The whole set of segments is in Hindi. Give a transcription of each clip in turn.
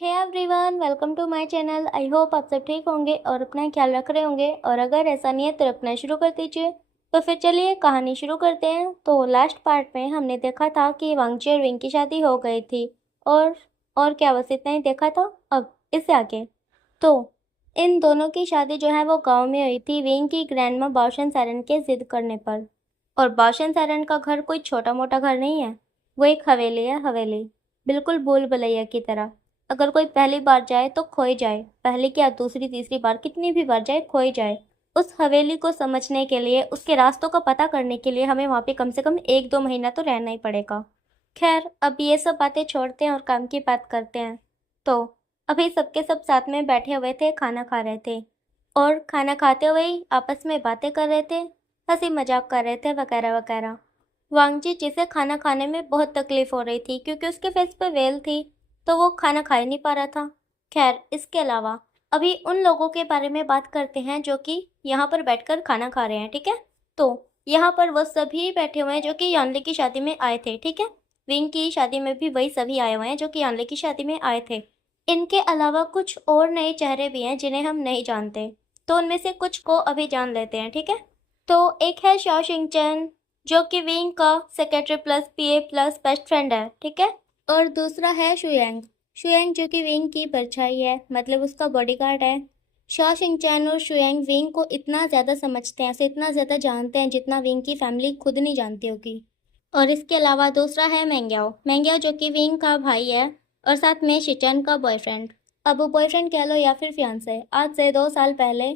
Hey everyone, welcome to my channel. I hope आप सब ठीक होंगे और अपना ख्याल रख रहे होंगे, और अगर ऐसा नहीं है तो अपना शुरू कर दीजिए। तो फिर चलिए कहानी शुरू करते हैं। तो लास्ट पार्ट में हमने देखा था कि वांगची और विंग की शादी हो गई थी। और और क्या, बस इतना ही देखा था। अब इससे आगे तो इन दोनों की शादी जो है वो गांव में हुई थी, विंग की ग्रैंडमा बाओशन सैरन के जिद करने पर। और बाओशन सैरन का घर कोई छोटा मोटा घर नहीं है, वो एक हवेली है, हवेली। बिल्कुल भूल भुलैया की तरह। अगर कोई पहली बार जाए तो खोई जाए, पहली क्या दूसरी तीसरी बार कितनी भी बार जाए खोई जाए। उस हवेली को समझने के लिए, उसके रास्तों का पता करने के लिए हमें वहाँ पे कम से कम 1-2 महीना तो रहना ही पड़ेगा। खैर, अब ये सब बातें छोड़ते हैं और काम की बात करते हैं। तो अभी सबके सब साथ में बैठे हुए थे, खाना खा रहे थे। और खाना खाते हुए ही आपस में बातें कर रहे थे, हंसी मजाक कर रहे थे, वगैरह वगैरह। वांगजी, जिसे खाना खाने में बहुत तकलीफ हो रही थी क्योंकि उसके फेस पे वेल थी, तो वो खाना खा ही नहीं पा रहा था। खैर, इसके अलावा अभी उन लोगों के बारे में बात करते हैं जो कि यहाँ पर बैठकर खाना खा रहे हैं, ठीक है। तो यहाँ पर वो सभी बैठे हुए हैं जो कि यानले की शादी में आए थे, ठीक है। विंग की शादी में भी वही सभी आए हुए हैं जो कि यानले की शादी में आए थे। इनके अलावा कुछ और नए चेहरे भी हैं जिन्हें हम नहीं जानते, तो उनमें से कुछ को अभी जान लेते हैं, ठीक है। तो एक है शाओ शिंगचन, जो कि विंग का सेक्रेटरी प्लस पीए प्लस बेस्ट फ्रेंड है, ठीक है। और दूसरा है शुयंग। शुयंग जो कि विंग की परछाई है, मतलब उसका बॉडीगार्ड है। शाओ शिंगचैन और शुयंग विंग को इतना ज़्यादा समझते हैं, ऐसे इतना ज़्यादा जानते हैं जितना विंग की फैमिली खुद नहीं जानती होगी। और इसके अलावा दूसरा है मेंग्याओ। मेंग्याओ जो कि विंग का भाई है, और साथ में शिचन का बॉयफ्रेंड। अब वो बॉयफ्रेंड कह लो या फिर फियांसे। आज से 2 साल पहले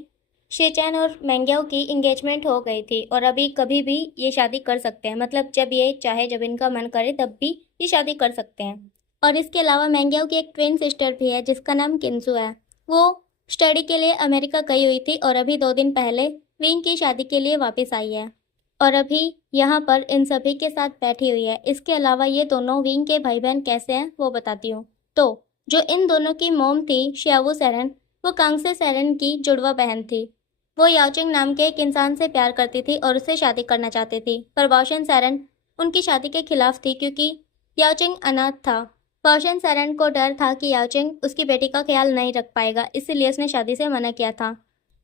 शिचन और मेंग्याओ की इंगेजमेंट हो गई थी, और अभी कभी भी ये शादी कर सकते हैं, मतलब जब ये चाहे, जब इनका मन करे तब भी ये शादी कर सकते हैं। और इसके अलावा मेंग्याओ की एक ट्विन सिस्टर भी है जिसका नाम किन्सू है। वो स्टडी के लिए अमेरिका गई हुई थी और अभी 2 दिन पहले विंग की शादी के लिए वापस आई है, और अभी यहाँ पर इन सभी के साथ बैठी हुई है। इसके अलावा ये दोनों विंग के भाई बहन कैसे हैं वो बताती हूँ। तो जो इन दोनों की मोम थी, शियावू सैरन, वो कांगसे सैरन की जुड़वा बहन थी। वो याओचिंग नाम के एक इंसान से प्यार करती थी और उससे शादी करना चाहती थी, पर बाओशन सैरन उनकी शादी के खिलाफ थी क्योंकि याओचिंग अनाथ था। बाओशन सैरन को डर था कि याओचिंग उसकी बेटी का ख्याल नहीं रख पाएगा, इसीलिए उसने शादी से मना किया था।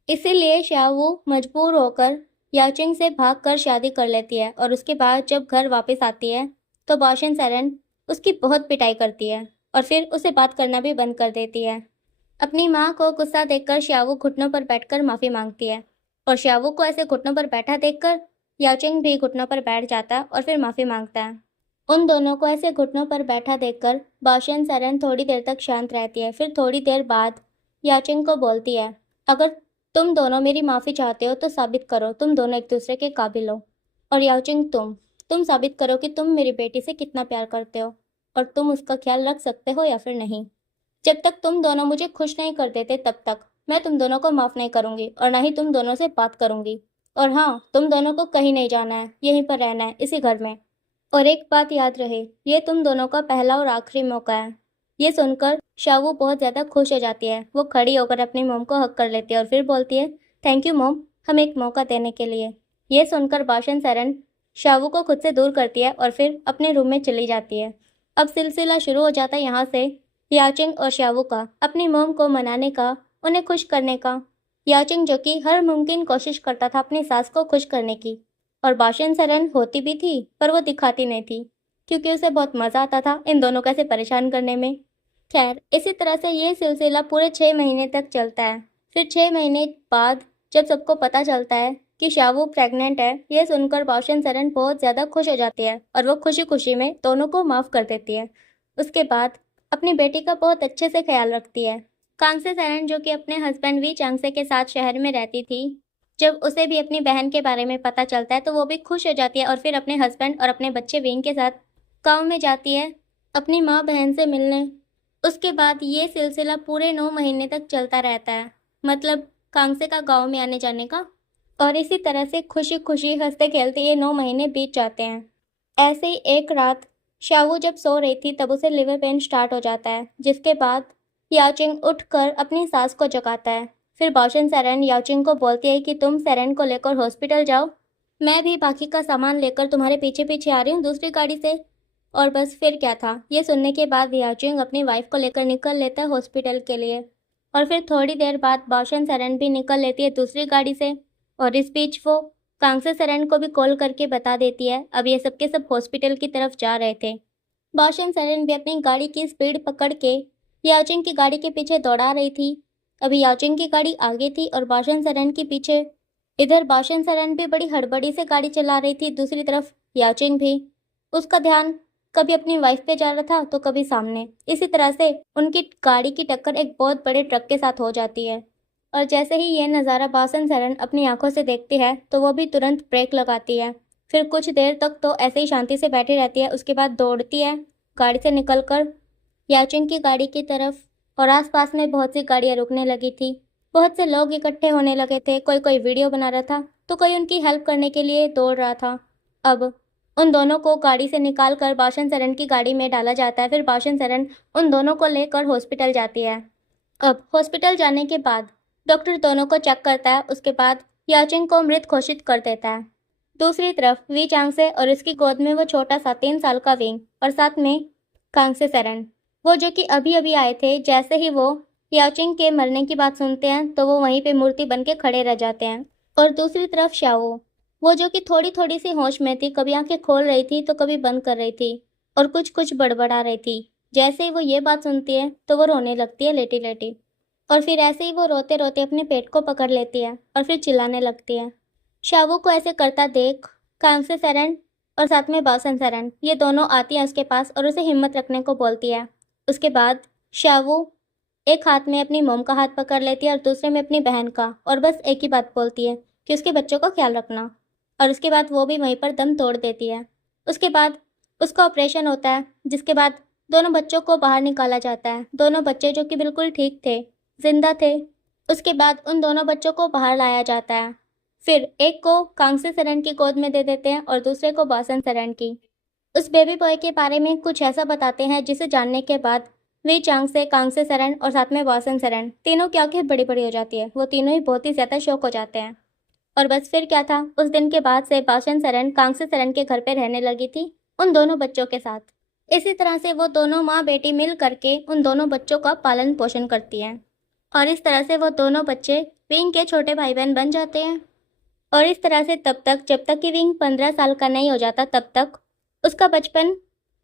इसीलिए शाओवू मजबूर होकर याओचिंग से भागकर शादी कर लेती है, और उसके बाद जब घर वापस आती है तो बाओशन सैरन उसकी बहुत पिटाई करती है और फिर उसे बात करना भी बंद कर देती है। अपनी माँ को गुस्सा देखकर श्यावू घुटनों पर बैठकर माफी मांगती है, और श्यावू को ऐसे घुटनों पर बैठा देखकर याओचिंग भी घुटनों पर बैठ जाता है और फिर माफी मांगता है। उन दोनों को ऐसे घुटनों पर बैठा देखकर बाओशन सैरन थोड़ी देर तक शांत रहती है। फिर थोड़ी देर बाद याओचिंग को बोलती है, अगर तुम दोनों मेरी माफी चाहते हो तो साबित करो तुम दोनों एक दूसरे के काबिल हो। और याओचिंग, तुम साबित करो कि तुम मेरी बेटी से कितना प्यार करते हो, और तुम उसका ख्याल रख सकते हो या फिर नहीं। जब तक तुम दोनों मुझे खुश नहीं कर देते तब तक मैं तुम दोनों को माफ नहीं करूंगी, और ना ही तुम दोनों से बात करूंगी। और हाँ, तुम दोनों को कहीं नहीं जाना है, यहीं पर रहना है, इसी घर में। और एक बात याद रहे, ये तुम दोनों का पहला और आखिरी मौका है। ये सुनकर शावू बहुत ज्यादा खुश हो जाती है। वो खड़ी होकर अपनी मोम को हक कर लेती है और फिर बोलती है, थैंक यू मोम, हमें एक मौका देने के लिए। ये सुनकर बाशन सैरन शावू को खुद से दूर करती है और फिर अपने रूम में चली जाती है। अब सिलसिला शुरू हो जाता है यहाँ से याचिंग और शावू का, अपनी मोम को मनाने का, उन्हें खुश करने का। याचिंग जो कि हर मुमकिन कोशिश करता था अपनी सास को खुश करने की, और बाशन सरन होती भी थी पर वो दिखाती नहीं थी क्योंकि उसे बहुत मजा आता था इन दोनों को ऐसे परेशान करने में। खैर, इसी तरह से ये सिलसिला पूरे 6 महीने तक चलता है। फिर 6 महीने बाद जब सबको पता चलता है कि शावू प्रेग्नेंट है, यह सुनकर बाशन सरन बहुत ज्यादा खुश हो जाती है और वो खुशी खुशी में दोनों को माफ कर देती है। उसके बाद अपनी बेटी का बहुत अच्छे से ख्याल रखती है। कांगसे सरन जो कि अपने हस्बैंड वी चांगसे के साथ शहर में रहती थी, जब उसे भी अपनी बहन के बारे में पता चलता है तो वो भी खुश हो जाती है और फिर अपने हस्बैंड और अपने बच्चे विंग के साथ गांव में जाती है अपनी माँ बहन से मिलने। उसके बाद ये सिलसिला पूरे 9 महीने तक चलता रहता है, मतलब कांगसे का गांव में आने जाने का। और इसी तरह से खुशी खुशी हंसते खेलते ये 9 महीने बीत जाते हैं। ऐसे ही एक रात शावू जब सो रही थी तब उसे लिवर पेन स्टार्ट हो जाता है, जिसके बाद याओचिंग उठकर अपनी सास को जगाता है। फिर बाशन सेरेन याओचिंग को बोलती है कि तुम सेरेन को लेकर हॉस्पिटल जाओ, मैं भी बाकी का सामान लेकर तुम्हारे पीछे पीछे आ रही हूँ दूसरी गाड़ी से। और बस फिर क्या था, ये सुनने के बाद याचिंग अपनी वाइफ को लेकर निकल लेता है हॉस्पिटल के लिए। और फिर थोड़ी देर बाद बाशन सरन भी निकल लेती है दूसरी गाड़ी से। और इस बीच वो कांगसे सरन को भी कॉल करके बता देती है अब ये सब के सब हॉस्पिटल की तरफ जा रहे थे। बाशन सरन भी अपनी गाड़ी की स्पीड पकड़ के याचिंग की गाड़ी के पीछे दौड़ा रही थी। अभी याचिंग की गाड़ी आगे थी और बाशन सरन के पीछे। इधर बाशन सरन भी बड़ी हड़बड़ी से गाड़ी चला रही थी, दूसरी तरफ याचिंग भी। उसका ध्यान कभी अपनी वाइफ पे जा रहा था तो कभी सामने। इसी तरह से उनकी गाड़ी की टक्कर एक बहुत बड़े ट्रक के साथ हो जाती है। और जैसे ही ये नज़ारा बाशन सरन अपनी आंखों से देखती है तो वो भी तुरंत ब्रेक लगाती है। फिर कुछ देर तक तो ऐसे ही शांति से बैठी रहती है, उसके बाद दौड़ती है गाड़ी से निकलकर याचिंग की गाड़ी की तरफ। और आसपास में बहुत सी गाड़ियाँ रुकने लगी थी, बहुत से लोग इकट्ठे होने लगे थे, कोई कोई वीडियो बना रहा था तो कोई उनकी हेल्प करने के लिए दौड़ रहा था। अब उन दोनों को गाड़ी से निकालकर बाशन सरन की गाड़ी में डाला जाता है। फिर बाशन सरन उन दोनों को लेकर हॉस्पिटल जाती है। अब हॉस्पिटल जाने के बाद डॉक्टर दोनों को चेक करता है, उसके बाद याचिंग को मृत घोषित कर देता है। दूसरी तरफ वी चांगसे और उसकी गोद में वो छोटा सा 3 साल का विंग और साथ में कांगसे सरन, वो जो कि अभी अभी आए थे। जैसे ही वो याचिंग के मरने की बात सुनते हैं तो वो वहीं पे मूर्ति बन के खड़े रह जाते हैं। और दूसरी तरफ शाओ, वो जो कि थोड़ी थोड़ी सी होश में थी, कभी आंखें खोल रही थी तो कभी बंद कर रही थी और कुछ कुछ बड़बड़ा रही थी। जैसे ही वो ये बात सुनती है तो वो रोने लगती है लेटी लेटी। और फिर ऐसे ही वो रोते रोते अपने पेट को पकड़ लेती है और फिर चिल्लाने लगती है। शाओ को ऐसे करता देख कांगसे सरन और साथ में बासन सरन ये दोनों आती हैं उसके पास और उसे हिम्मत रखने को बोलती है। उसके बाद शाओ एक हाथ में अपनी मोम का हाथ पकड़ लेती है और दूसरे में अपनी बहन का, और बस एक ही बात बोलती है कि उसके बच्चों का ख्याल रखना। और उसके बाद वो भी वहीं पर दम तोड़ देती है। उसके बाद उसका ऑपरेशन होता है, जिसके बाद दोनों बच्चों को बाहर निकाला जाता है। दोनों बच्चे जो कि बिल्कुल ठीक थे, जिंदा थे। उसके बाद उन दोनों बच्चों को बाहर लाया जाता है। फिर एक को कांगसे सरन की गोद में दे देते हैं और दूसरे को बासन सरन की। उस बेबी बॉय के बारे में कुछ ऐसा बताते हैं जिसे जानने के बाद वी चांगसे, कांगसे सरन और साथ में बासन सरन तीनों की आंखें बड़ी बड़ी हो जाती है। वो तीनों ही बहुत ही ज़्यादा शौक हो जाते हैं। और बस फिर क्या था, उस दिन के बाद से बासन सरन कांगसे सरन के घर पे रहने लगी थी उन दोनों बच्चों के साथ। इसी तरह से वो दोनों माँ बेटी मिल करके उन दोनों बच्चों का पालन पोषण करती हैं। और इस तरह से वो दोनों बच्चे विंग के छोटे भाई बहन बन जाते हैं। और इस तरह से तब तक जब तक कि विंग 15 साल का नहीं हो जाता तब तक उसका बचपन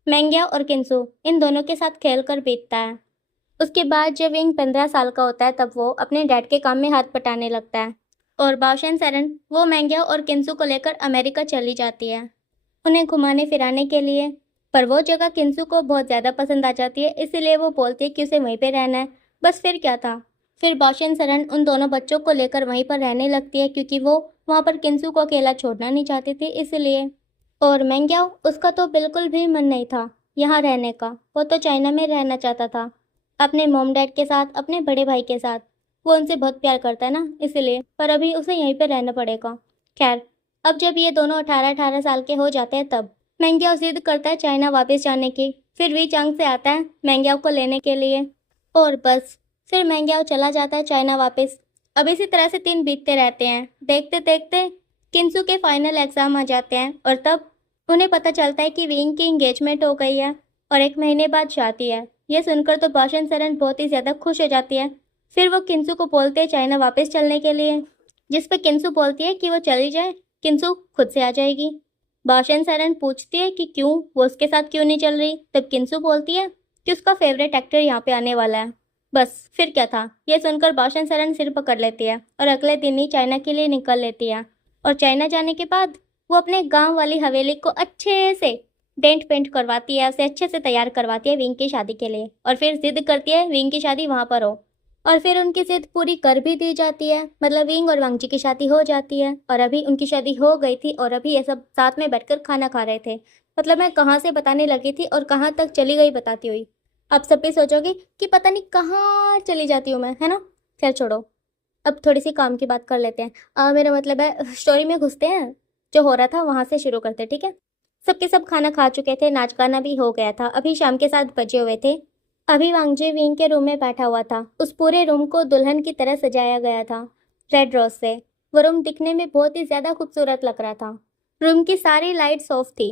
मैंग्या और किंसु इन दोनों के साथ खेलकर बीतता है। उसके बाद जब विंग 15 साल का होता है तब वो अपने डैड के काम में हाथ बटाने लगता है और बाशन सरन वो मैंग्या और किंसु को लेकर अमेरिका चली जाती है उन्हें घुमाने फिराने के लिए। पर वो जगह किंसु को बहुत ज़्यादा पसंद आ जाती है, इसीलिए वो बोलती है कि उसे वहीं पे रहना है। बस फिर क्या था, फिर बाशन सरन उन दोनों बच्चों को लेकर वहीं पर रहने लगती है क्योंकि वो वहाँ पर किंसु को अकेला छोड़ना नहीं चाहती थी, इसलिए। और मैंग्याओ, उसका तो बिल्कुल भी मन नहीं था यहाँ रहने का। वो तो चाइना में रहना चाहता था अपने मॉम डैड के साथ, अपने बड़े भाई के साथ। वो उनसे बहुत प्यार करता है ना, इसलिए। पर अभी उसे यहीं पे रहना पड़ेगा। खैर, अब जब ये दोनों 18-18 साल के हो जाते हैं तब मैंग्याओ जिद करता है चाइना वापस जाने की। फिर वी चांग से आता है मैंग्याओ को लेने के लिए और बस फिर मैंग्याओ चला जाता है चाइना वापस। अब इसी तरह से 3 बीतते रहते हैं। देखते देखते किंसु के फाइनल एग्जाम आ जाते हैं और तब उन्हें पता चलता है कि विंग की एंगेजमेंट हो गई है और 1 महीने बाद शादी है। ये सुनकर तो बाशन सरन बहुत ही ज़्यादा खुश हो जाती है। फिर वो किंसु को बोलते हैं चाइना वापस चलने के लिए, जिस पर किंसु बोलती है कि वो चली जाए, किंसु खुद से आ जाएगी। बाशन सरन पूछती है कि क्यों, वो उसके साथ क्यों नहीं चल रही। तब किंसु बोलती है कि उसका फेवरेट एक्टर यहाँ पे आने वाला है। बस फिर क्या था, ये सुनकर बाशन सरन सिर पकड़ लेती है और अगले दिन ही चाइना के लिए निकल लेती है। और चाइना जाने के बाद वो अपने गांव वाली हवेली को अच्छे से डेंट पेंट करवाती है, उसे अच्छे से तैयार करवाती है विंग की शादी के लिए। और फिर जिद करती है विंग की शादी वहाँ पर हो। और फिर उनकी जिद पूरी कर भी दी जाती है, मतलब विंग और वांगजी की शादी हो जाती है। और अभी उनकी शादी हो गई थी और अभी ये सब साथ में बैठकर खाना खा रहे थे। मतलब मैं कहाँ से बताने लगी थी और कहाँ तक चली गई बताती हुई। आप सब भी सोचोगे कि पता नहीं कहाँ चली जाती हूँ मैं, है ना। खैर छोड़ो, अब थोड़ी सी काम की बात कर लेते हैं। मेरा मतलब है स्टोरी में घुसते हैं, जो हो रहा था वहाँ से शुरू करते, ठीक है। सबके सब खाना खा चुके थे, नाच गाना भी हो गया था। अभी शाम के 7 बजे हुए थे। अभी वांगजी विंग के रूम में बैठा हुआ था। उस पूरे रूम को दुल्हन की तरह सजाया गया था रेड रोज से। वो रूम दिखने में बहुत ही ज़्यादा खूबसूरत लग रहा था। रूम की सारी लाइट्स ऑफ थी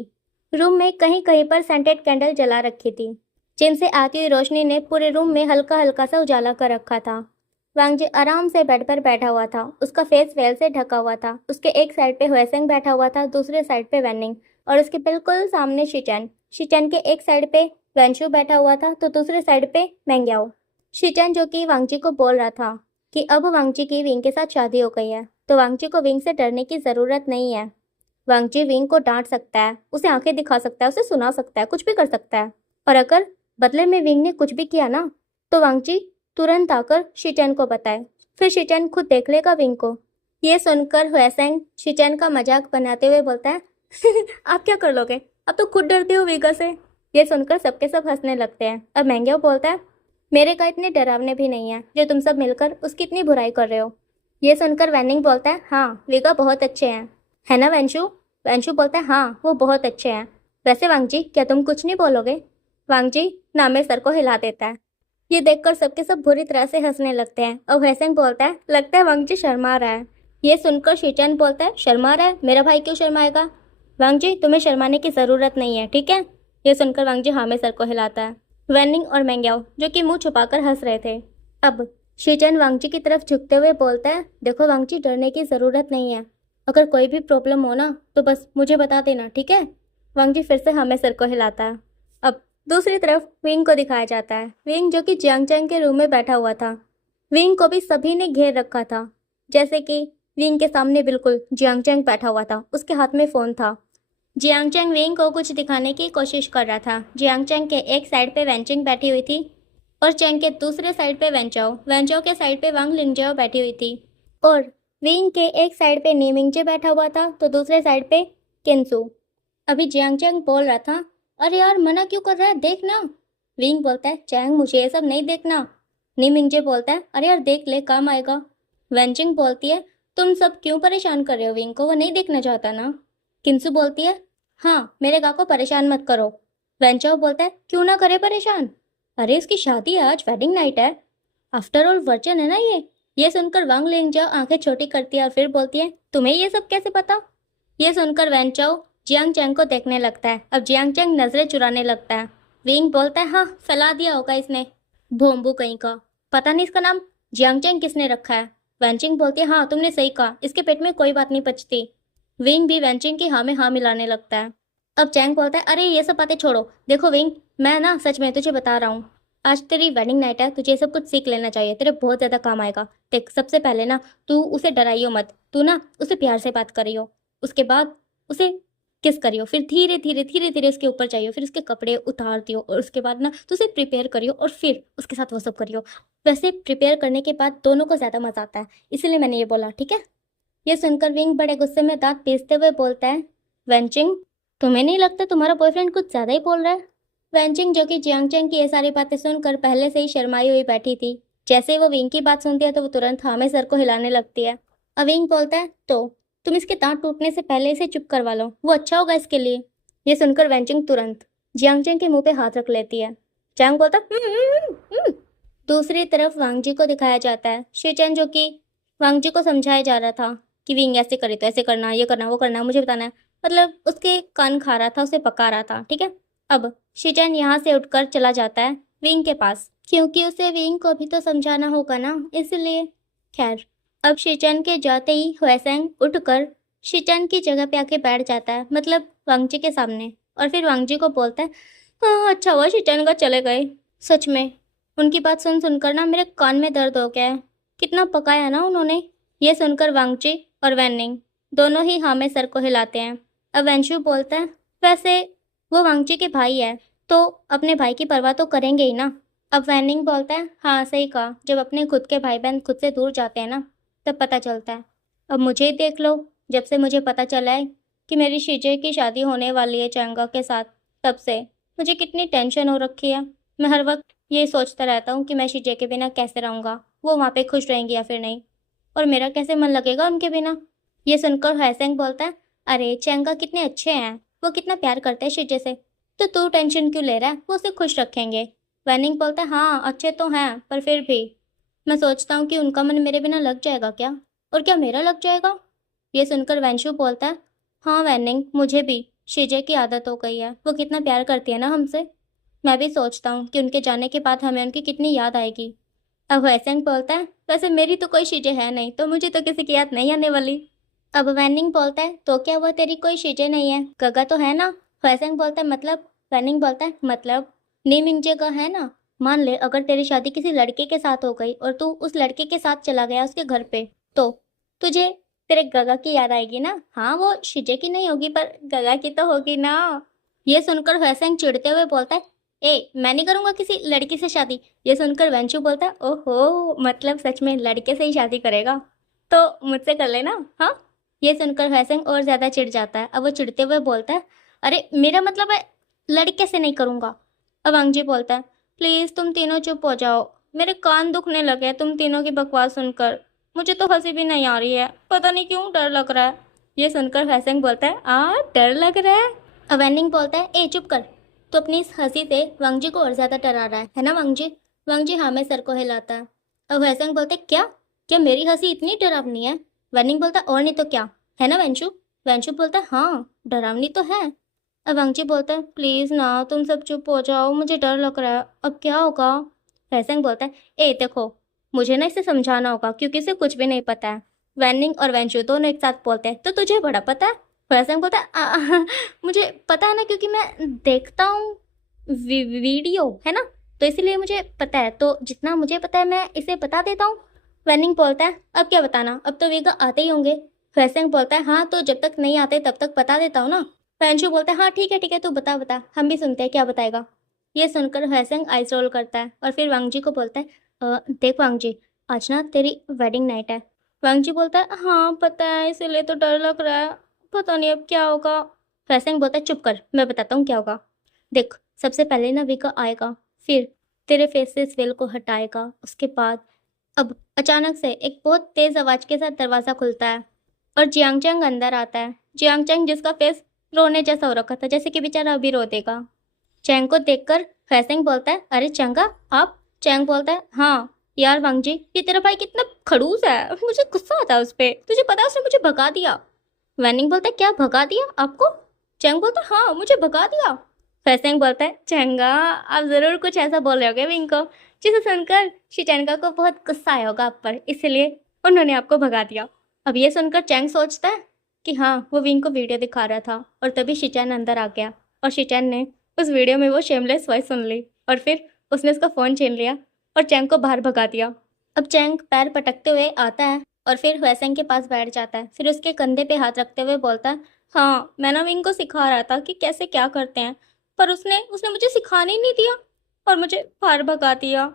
रूम में कहीं कहीं पर सेंटेड कैंडल जला रखी थी, जिनसे आती हुई रोशनी ने पूरे रूम में हल्का हल्का सा उजाला कर रखा था। वांगजी आराम से बेड पर बैठा हुआ था। उसका फेस वेल से ढका हुआ था। उसके एक साइड पे हुएसेंग बैठा हुआ था, दूसरे साइड पे वेनिंग, और उसके बिल्कुल सामने शिचैन। शिचैन के एक साइड पे वेंशु बैठा हुआ था तो दूसरे साइड पे मेंग्याओ। शिचैन जो कि वांगजी को बोल रहा था कि अब वांगजी की विंग के साथ शादी हो गई है, तो वांगजी को विंग से डरने की ज़रूरत नहीं है। वांगजी विंग को डांट सकता है, उसे आंखें दिखा सकता है, उसे सुना सकता है, कुछ भी कर सकता है। और अगर बदले में विंग ने कुछ भी किया ना, तो वांगजी तुरंत आकर शिचैन को बताए, फिर शिचैन खुद देख लेगा विंग को। ये सुनकर हुएसेंग शिचैन का मजाक बनाते हुए बोलता है आप क्या कर लोगे, अब तो खुद डरती हो विगा से। ये सुनकर सबके सब हंसने लगते हैं। अब मैंग्याओ बोलता है, मेरे का इतने डरावने भी नहीं है जो तुम सब मिलकर उसकी इतनी बुराई कर रहे हो। ये सुनकर वैनिंग बोलता है, हाँ विगा बहुत अच्छे हैं, है ना वंशु। वंशु बोलता है, हाँ वो बहुत अच्छे हैं। वैसे वांगजी क्या तुम कुछ नहीं बोलोगे। वांगजी नामे सर को हिला देता है। ये देखकर सबके सब बुरी तरह से हंसने लगते हैं और हुएसेंग बोलता है, लगता है वांगजी शर्मा रहा है। ये सुनकर शिचैन बोलता है, शर्मा रहा है, मेरा भाई क्यों शर्माएगा। वांगजी तुम्हें शर्माने की ज़रूरत नहीं है, ठीक है। ये सुनकर वांगजी हाँ में सर को हिलाता है। वेनिंग और मेंग्याओ जो कि मुंह छुपाकर हंस रहे थे। अब शिचैन वांगजी की तरफ झुकते हुए बोलता है, देखो वांगजी डरने की ज़रूरत नहीं है, अगर कोई भी प्रॉब्लम हो ना तो बस मुझे बता देना, ठीक है। वांगजी फिर से हाँ में सर को हिलाता है। अब दूसरी तरफ विंग को दिखाया जाता है। विंग जो कि जियांग चैंग के रूम में बैठा हुआ था। विंग को भी सभी ने घेर रखा था, जैसे कि विंग के सामने बिल्कुल जियांग चैंग बैठा हुआ था, उसके हाथ में फ़ोन था। जियांग चैंग विंग को कुछ दिखाने की कोशिश कर रहा था। जियांग चैंग के एक साइड पे वेंचिंग बैठी हुई थी और चैंग के दूसरे साइड पे वेंचाओ। वेंचाओ के साइड पे वांग लिंगजाओ बैठी हुई थी और विंग के एक साइड पे नीमिंगजे बैठा हुआ था तो दूसरे साइड पे किन्सू। अभी जियांग चैंग बोल रहा था, अरे यार मना क्यों कर रहा है, देख ना। विंग बोलता है, चैंग मुझे ये सब नहीं देखना। नीमिंगजे बोलता है, अरे यार देख ले, काम आएगा। वेंचिंग बोलती है, तुम सब क्यों परेशान कर रहे हो विंग को, वो नहीं देखना चाहता ना। किन्सू बोलती है, हाँ मेरे गा को परेशान मत करो। वेंचाओ बोलता है, क्यों ना करे परेशान, अरे इसकी शादी है आज, वेडिंग नाइट है, आफ्टर ऑल वर्जन है ना ये सुनकर वांग लिंगजाओ आंखें छोटी करती है और फिर बोलती है, तुम्हें ये सब कैसे पता। ये सुनकर वेंचाओ जियांग चैंग को देखने लगता है। अब जियांग चैंग नजरें चुराने लगता है। विंग बोलता है, हाँ फैला दिया होगा इसने, भोंबू कहीं का, पता नहीं इसका नाम जियांग चैंग किसने रखा है। वेंचिंग बोलती है, हाँ तुमने सही कहा, इसके पेट में कोई बात नहीं पचती। विंग भी वेंचिंग की हाँ में हाँ मिलाने लगता है। अब चैंग बोलता है, अरे ये सब बातें छोड़ो, देखो विंग मैं ना सच में तुझे बता रहा हूँ, आज तेरी वेडिंग नाइट है, तुझे सब कुछ सीख लेना चाहिए, तेरे बहुत ज़्यादा काम आएगा। देख सबसे पहले ना तू उसे डराइयो मत, तू ना उसे प्यार से बात करियो, उसके बाद उसे किस करियो, फिर धीरे धीरे धीरे धीरे उसके ऊपर जाइयो, फिर उसके कपड़े उतार दियो और उसके बाद ना तो उसे प्रिपेयर करियो और फिर उसके साथ वो सब करियो। वैसे प्रिपेयर करने के बाद दोनों को ज़्यादा मज़ा आता है, इसलिए मैंने ये बोला, ठीक है। ये सुनकर विंग बड़े गुस्से में दांत पीसते हुए बोलता है, वेंचिंग तुम्हें नहीं लगता तुम्हारा बॉयफ्रेंड कुछ ज़्यादा ही बोल रहा है। वेंचिंग जो कि जियांग चैंग की ये सारी बातें सुनकर पहले से ही शर्माई हुई बैठी थी, जैसे ही वो विंग की बात सुनती है तो वो तुरंत हाँ में सर को हिलाने लगती है। अब विंग बोलता है, तो तुम इसके दांत टूटने से पहले इसे चुप करवा लो, वो अच्छा होगा इसके लिए। ये सुनकर वेंचिंग तुरंत जियांग चैंग के मुंह पे हाथ रख लेती है। चैंग बोलता दूसरी तरफ वांगजी को दिखाया जाता है। शिचैन जो कि वांगजी को समझाया जा रहा था कि विंग ऐसे करे तो ऐसे करना, ये करना, वो करना, मुझे बताना है, मतलब उसके कान खा रहा था, उसे पका रहा था, ठीक है। अब शिचैन यहाँ से उठकर चला जाता है विंग के पास, क्योंकि उसे विंग को भी तो समझाना होगा ना, इसलिए। खैर अब शिचैन के जाते ही हुएसेंग उठकर शिचैन की जगह पे आके बैठ जाता है, मतलब वांगजी के सामने, और फिर वांगजी को बोलता है, हाँ अच्छा हुआ शिचैन का चले गए, सच में उनकी बात सुन सुनकर ना मेरे कान में दर्द हो गया है, कितना पकाया ना उन्होंने। ये सुनकर वांगजी और वैनिंग दोनों ही हाँ में सर को हिलाते हैं। अब वैंशु बोलता है, वैसे वो वांगजी के भाई है तो अपने भाई की परवाह तो करेंगे ही ना। अब वैनिंग बोलता है, हाँ सही कहा, जब अपने खुद के भाई बहन खुद से दूर जाते हैं ना तब पता चलता है। अब मुझे ही देख लो, जब से मुझे पता चला है कि मेरी शीजे की शादी होने वाली है चैंगा के साथ, तब से मुझे कितनी टेंशन हो रखी है। मैं हर वक्त ये सोचता रहता हूँ कि मैं शीजे के बिना कैसे रहूँगा, वो वहाँ पे खुश रहेंगी या फिर नहीं, और मेरा कैसे मन लगेगा उनके बिना। ये सुनकर हैसेंग बोलता है, अरे चैंगा कितने अच्छे हैं, वो कितना प्यार करते हैं शीजे से, तो तू टेंशन क्यों ले रहा है, वो उसे खुश रखेंगे। वैनिंग बोलता है, हाँ अच्छे तो हैं पर फिर भी मैं सोचता हूँ कि उनका मन मेरे बिना लग जाएगा क्या, और क्या मेरा लग जाएगा। ये सुनकर वैंशु बोलता है, हाँ वैनिंग मुझे भी शीजे की आदत हो गई है, वो कितना प्यार करती है ना हमसे। मैं भी सोचता हूँ कि उनके जाने के बाद हमें उनकी कितनी याद आएगी। अब वैसेंग बोलता है, वैसे मेरी तो कोई शीजे है नहीं, तो मुझे तो किसी की याद नहीं आने वाली। अब वैनिंग बोलता है, तो क्या वो तेरी कोई शीजे नहीं है, गगा तो है ना। वैसेंग बोलता है, मतलब। वैनिंग बोलता है, मतलब नीमिंग जगह है ना। मान ले अगर तेरी शादी किसी लड़के के साथ हो गई और तू उस लड़के के साथ चला गया उसके घर पे, तो तुझे तेरे गगा की याद आएगी ना। हाँ, वो शीजे की नहीं होगी पर गगा की तो होगी ना। ये सुनकर वैसेंग चिढ़ते हुए बोलता है, ए मैं नहीं करूंगा किसी लड़की से शादी। ये सुनकर वेंचू बोलता है, ओहो मतलब सच में लड़के से ही शादी करेगा, तो मुझसे कर लेना। हाँ। ये सुनकर वैसेंग और ज्यादा चिढ़ जाता है। अब वो चिढ़ते हुए बोलता है, अरे मेरा मतलब है लड़के से नहीं करूंगा। अब अंगजी बोलता है, प्लीज तुम तीनों चुप हो जाओ, मेरे कान दुखने लगे तुम तीनों की बकवास सुनकर। मुझे तो हंसी भी नहीं आ रही है, पता नहीं क्यों डर लग रहा है। ये सुनकर वैसेंग बोलता है, डर लग रहा है। अवेनिंग बोलता है, ए चुप कर। तो अपनी इस हंसी से वांगजी को और ज्यादा डरा रहा है ना वांगजी। वांगजी हाँ में सर को हिलाता है। अब वैसेंग बोलते, क्या क्या मेरी हंसी इतनी डरावनी है। वेनिंग बोलता, और नहीं तो क्या, है ना वेंचू। वेंचू बोलता है, हाँ डरावनी तो है। अब वांगजी बोलता है, प्लीज ना तुम सब चुप हो जाओ, मुझे डर लग रहा है, अब क्या होगा। वैसेंग बोलता है, ए देखो, मुझे ना इसे समझाना होगा क्योंकि इसे कुछ भी नहीं पता है। वैनिंग और वेंचू दोनों एक साथ बोलते हैं, तो तुझे बड़ा पता है। वैसेंग बोलता है, मुझे पता है ना क्योंकि मैं देखता हूँ वीडियो है ना, तो इसीलिए मुझे पता है, तो जितना मुझे पता है मैं इसे बता देता हूँ। वेनिंग बोलता है, अब क्या बताना, अब तो वीगा आते ही होंगे। वैसेंग बोलता है, हाँ तो जब तक नहीं आते तब तक बता देता हूँ ना। पेंशु बोलता है, हाँ ठीक है तू बता बता, हम भी सुनते हैं क्या बताएगा। ये सुनकर वैसेंग आइस रोल करता है और फिर वांगजी को बोलता है, देख वांगजी, आज ना तेरी वेडिंग नाइट है। वांगजी बोलता है, हाँ पता है इसीलिए तो डर लग रहा है, पता नहीं अब क्या होगा। वैसेंग बोलता है, चुप कर, मैं बताता हूँ क्या होगा। देख, सबसे पहले ना विका आएगा, फिर तेरे फेस से इस वेल को हटाएगा, उसके बाद अब अचानक से एक बहुत तेज आवाज के साथ दरवाजा खुलता है और जियांगचैंग अंदर आता है। जियांगचैंग जिसका फेस रोने जैसा हो रखा था, जैसे कि बेचारा अभी रो देगा। चैंग को देखकर फैसेंग बोलता है, अरे चंगा आप। चैंग बोलता है, हाँ यार वांगजी, ये तेरा भाई कितना खड़ूस है, मुझे गुस्सा आता है उस पर, तुझे पता है उसने मुझे भगा दिया। वैनिंग बोलता है, क्या भगा दिया आपको। चैंग बोलता है, हाँ मुझे भगा दिया। फैसेंग बोलता है, चंगा आप जरूर कुछ ऐसा बोल रहे होगे विंग को, जिसे सुनकर शिचैंगा को बहुत गुस्सा आया होगा आप पर, इसलिए उन्होंने आपको भगा दिया। अब ये सुनकर चैंग सोचता है कि हाँ वो विंग को वीडियो दिखा रहा था और तभी शिचैन अंदर आ गया और शिचैन ने उस वीडियो में वो शेमलेस वॉइस सुन ली और फिर उसने उसका फ़ोन छीन लिया और चैंग को बाहर भगा दिया। अब चैंग पैर पटकते हुए आता है और फिर वैसेंग के पास बैठ जाता है, फिर उसके कंधे पे हाथ रखते हुए बोलता है, हाँ मैं ना विंग को सिखा रहा था कि कैसे क्या करते हैं, पर उसने उसने मुझे सिखाने ही नहीं दिया और मुझे बाहर भगा दिया।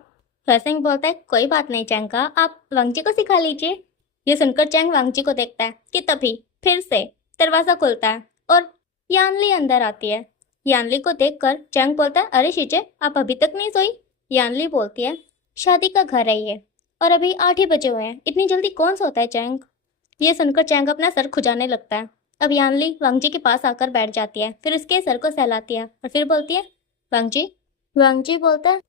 वैसेंग बोलता है, कोई बात नहीं चैंग का, आप वांगजी को सिखा लीजिए। ये सुनकर चैंग वांगजी को देखता है कि तभी फिर से दरवाजा खुलता है और यानली अंदर आती है। यानली को देखकर चैंग बोलता है, अरे शीचे आप अभी तक नहीं सोई। यानली बोलती है, शादी का घर है ये और अभी 8 ही बजे हुए हैं, इतनी जल्दी कौन सोता है चैंग। ये सुनकर चैंग अपना सर खुजाने लगता है। अब यानली वांगजी के पास आकर बैठ जाती है, फिर उसके सर को सहलाती है और फिर बोलती है, वांगजी। वांगजी बोलता है,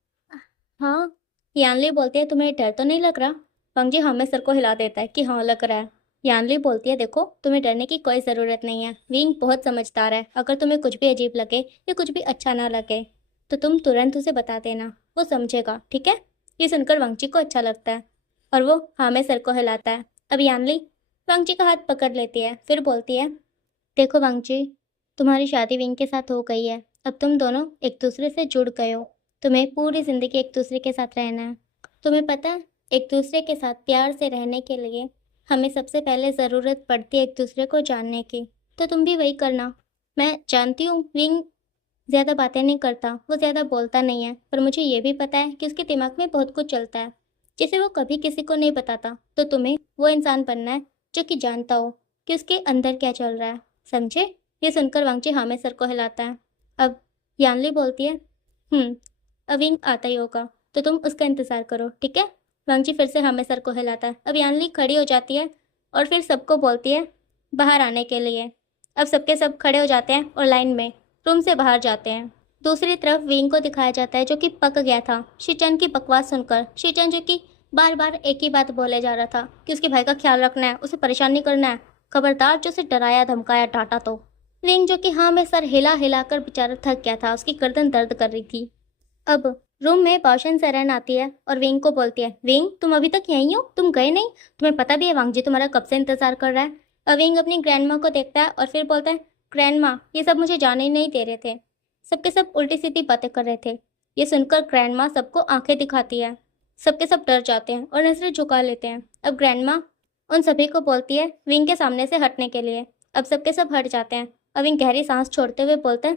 हाँ। यानली बोलती है, तुम्हें डर तो नहीं लग रहा। वांगजी हाँ में सर को हिला देता है कि हाँ लग रहा है। यानली बोलती है, देखो तुम्हें डरने की कोई ज़रूरत नहीं है, विंग बहुत समझदार है, अगर तुम्हें कुछ भी अजीब लगे या कुछ भी अच्छा ना लगे तो तुम तुरंत उसे बता देना, वो समझेगा, ठीक है। ये सुनकर वांगजी को अच्छा लगता है और वो हाँ में सर को हिलाता है। अब यानली वांगजी का हाथ पकड़ लेती है, फिर बोलती है, देखो वांगजी, तुम्हारी शादी विंग के साथ हो गई है, अब तुम दोनों एक दूसरे से जुड़ गए हो, तुम्हें पूरी ज़िंदगी एक दूसरे के साथ रहना है। तुम्हें पता है एक दूसरे के साथ प्यार से रहने के लिए हमें सबसे पहले ज़रूरत पड़ती है एक दूसरे को जानने की, तो तुम भी वही करना। मैं जानती हूँ विंग ज़्यादा बातें नहीं करता, वो ज़्यादा बोलता नहीं है, पर मुझे ये भी पता है कि उसके दिमाग में बहुत कुछ चलता है जिसे वो कभी किसी को नहीं बताता, तो तुम्हें वो इंसान बनना है जो कि जानता हो कि उसके अंदर क्या चल रहा है, समझे। ये सुनकर वांगची हाँ में सर को हिलाता है। अब यानली बोलती है, अब विंग आता ही होगा तो तुम उसका इंतज़ार करो, ठीक है। वांगची फिर से हाँ में सर को हिलाता है। अब यानली खड़ी हो जाती है और फिर सबको बोलती है बाहर आने के लिए। अब सबके सब खड़े हो जाते हैं और लाइन में रूम से बाहर जाते हैं। दूसरी तरफ विंग को दिखाया जाता है जो कि पक गया था शिचैन की बकवास सुनकर। शिचैन जो कि बार बार एक ही बात बोले जा रहा था कि उसके भाई का ख्याल रखना है, उसे परेशान नहीं करना है, खबरदार जो उसे डराया धमकाया डांटा तो। विंग जो कि हाँ में सर हिला हिला कर बेचारा थक गया था, उसकी गर्दन दर्द कर रही थी। अब रूम में पाशन सेरेन आती है और विंग को बोलती है, विंग तुम अभी तक यहीं हो, तुम गए नहीं? तुम्हें पता भी है वांग जी तुम्हारा कब से इंतजार कर रहा है। और विंग अपनी ग्रैंड माँ को देखता है और फिर बोलता है, ग्रैंड माँ ये सब मुझे जाने ही नहीं दे रहे थे, सबके सब उल्टी सीधी बातें कर रहे थे। ये सुनकर ग्रैंड माँ सबको आंखें दिखाती है, सबके सब डर जाते हैं और नजरें झुका लेते हैं। अब ग्रैंड माँ उन सभी को बोलती है विंग के सामने से हटने के लिए। अब सबके सब हट जाते हैं। अब विंग गहरी सांस छोड़ते हुए बोलते हैं,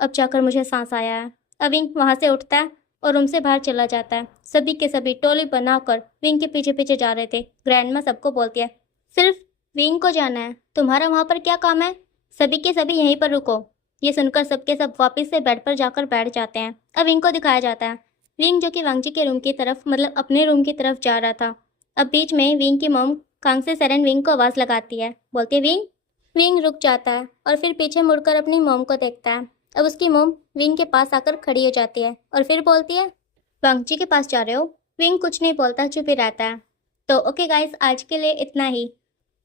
अब जाकर मुझे सांस आया है। अब विंग वहाँ से उठता है और रूम से बाहर चला जाता है। सभी के सभी टोली बनाकर विंग के पीछे पीछे जा रहे थे। ग्रैंडमा सबको बोलती है, सिर्फ विंग को जाना है, तुम्हारा वहाँ पर क्या काम है? सभी के सभी यहीं पर रुको। ये सुनकर सबके सब वापस से बेड पर जाकर बैठ जाते हैं। अब विंग को दिखाया जाता है, विंग जो कि वांग जी के रूम की तरफ मतलब अपने रूम की तरफ जा रहा था। अब बीच में विंग की मॉम कांग से सेरेन विंग को आवाज़ लगाती है, बोलती है विंग। विंग रुक जाता है और फिर पीछे मुड़कर अपनी मॉम को देखता है। अब उसकी मॉम विंग के पास आकर खड़ी हो जाती है और फिर बोलती है, वांग जी के पास जा रहे हो? विंग कुछ नहीं बोलता, चुप ही रहता है। तो ओके गाइस, आज के लिए इतना ही।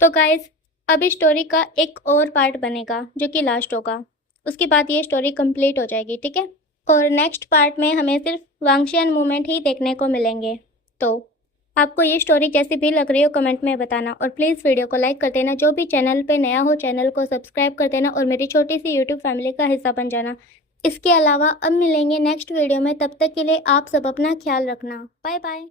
तो गाइस अभी स्टोरी का एक और पार्ट बनेगा जो कि लास्ट होगा, उसके बाद ये स्टोरी कंप्लीट हो जाएगी, ठीक है। और नेक्स्ट पार्ट में हमें सिर्फ वांगशियन मूवमेंट ही देखने को मिलेंगे। तो आपको ये स्टोरी कैसी भी लग रही हो कमेंट में बताना और प्लीज़ वीडियो को लाइक कर देना। जो भी चैनल पे नया हो चैनल को सब्सक्राइब कर देना और मेरी छोटी सी यूट्यूब फैमिली का हिस्सा बन जाना। इसके अलावा अब मिलेंगे नेक्स्ट वीडियो में, तब तक के लिए आप सब अपना ख्याल रखना। Bye bye.